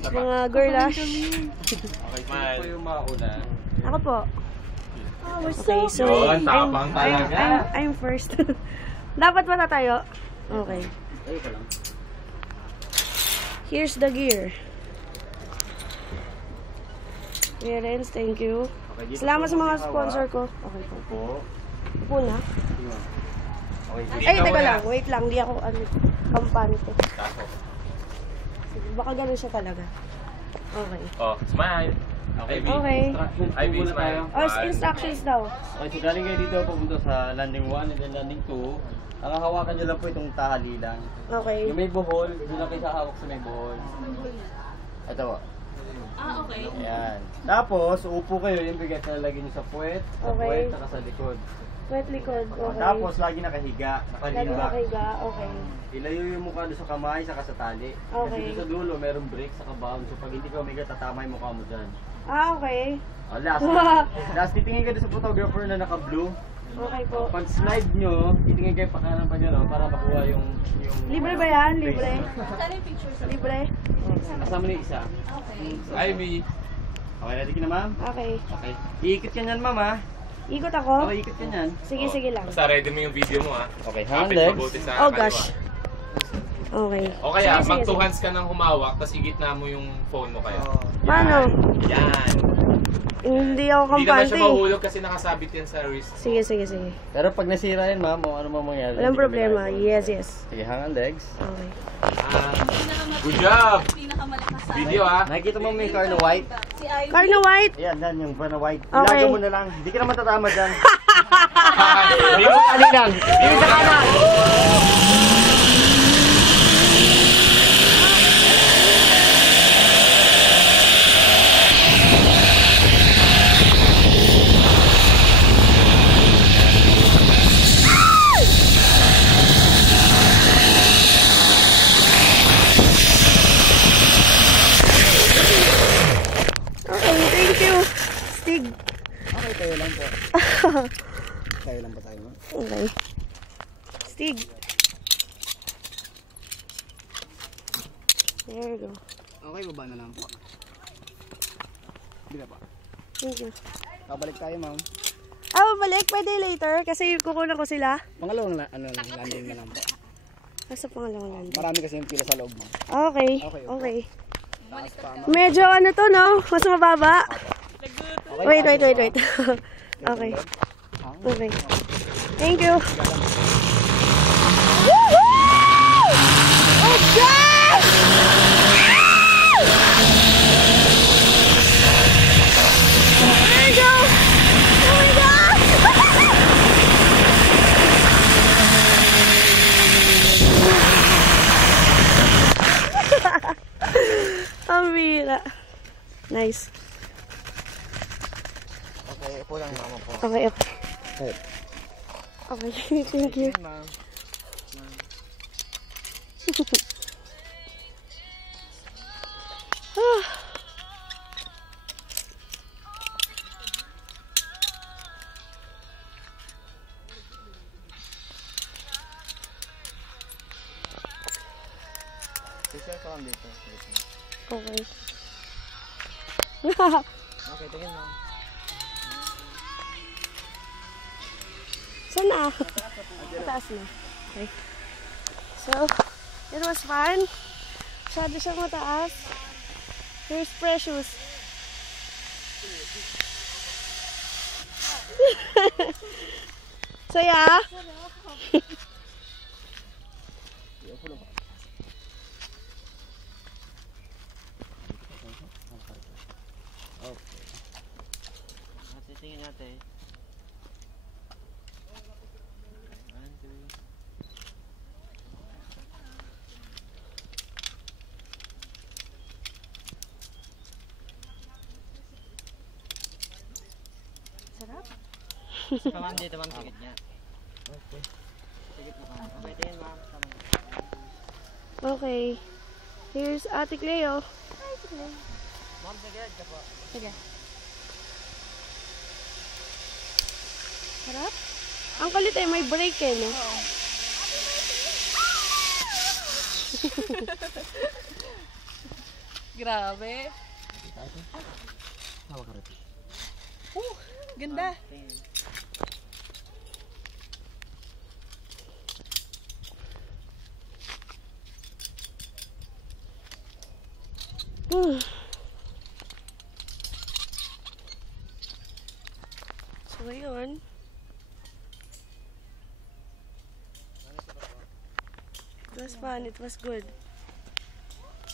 Mga girlash. Okay, sino po yung mauna? Ako po. Okay, so I'm first. Dapat ba tayo? Okay. Here's the gear. Parents, thank you. Salamat sa mga sponsor ko. Okay po. Upo na. Ay, teka lang. Wait lang. Di ako kampante. Baka ganun siya talaga. Okay. Oh, smile. Okay. IB, smile. Oh, instructions daw. Okay, so galing kayo dito papunta sa landing 1 and then landing 2. Ang hahawakan nyo lang po itong tahali lang. Okay. Yung may buhol, doon lang kayo hahawak sa may buhol. Ito po. Okay. Ayan. Tapos, upo kayo, yung bigat na lagay nyo sa puwet, saka sa likod. Puwet likod, okay. Tapos, lagi nakahiga, Lagi nakalimba. nakahiga, okay. Ilayo yung mukha doon sa kamay, saka sa tali. Okay. Kasi doon sa dulo, merong break, saka bound. So, pag hindi ka umiga, tatama yung mukha mo dyan. Okay. Last, titingin ka doon sa photographer na naka-blue. Okay po. Pag slide nyo, titingin kayo pa kanan pa nyo, no? Para makuha yung... Libre ba yan? Libre? Libre? Kasama na yung isa. IB. Okay, ready ka na, ma'am? Okay. Okay. Iikot ka niyan, ma'am, ha? Ikot ako? Okay, ikot ka niyan. Sige lang. Basta ready mo yung video mo, ha? Okay, Kapit legs. mabuti sa Oh kaliwa. gosh. Okay. O kaya, Sige, mag sige. two hands ka nang humawak, tapos igitna mo yung phone mo kaya. Paano? Yan. Hindi ako Hindi naman kampante. siya mahulog kasi nakasabit yan sa wrist. Sige. Pero pag nasira yan, ma'am, o ano man mangyari. Walang hindi problema. kami Yes. Sige, hang on legs. Okay. Good job! Pinakamalakas sa Video, ha? Nakikita mo may car na white? si Ivy. Car na white. Ayan, yan, yung car na white. Okay. Ilago mo na lang. Hindi ka naman tatama dyan. Hindi mo Kali lang. Hindi sa kanan. Okay, thank you. Stig. Okay, tayo lang po. Tayo lang pa tayo, ma'am. Okay. Stig. There you go. Okay, baba na lang po. Bila pa. Thank you. Babalik tayo, ma'am. Balik. Pwede later kasi kukunan ko sila. Pangalawang landing na lang po. Nasa pangalawang landing. Marami kasi yung pila sa loob, ma'am. Okay. Medyo ano to, no? Mas mababa. Wait. Okay. Okay. Thank you. Woohoo! Let's go! There you go! Oh my God! Ang bira. Nice. Okay, po lang, mama po. Okay. Okay, thank you. Ma'am. Okay. Okay, tingin, ma'am. Saan na? Taas na. Okay. So, it was fun. Masyado siyang mataas. Here's Precious. Saya? Tingin natin. 1, 2, 3. Sarap? Dito man tigit niya. Okay. Tigit mo ka. Okay, tingin ma'am. Okay. Here's Ate Cleo. Hi, Cleo. Ma'am, sige ka po. Sige. Sarap? Ang kulit eh, may break eh, no? Oo. Grabe. Ganda. So, yun. It was fun. It was good.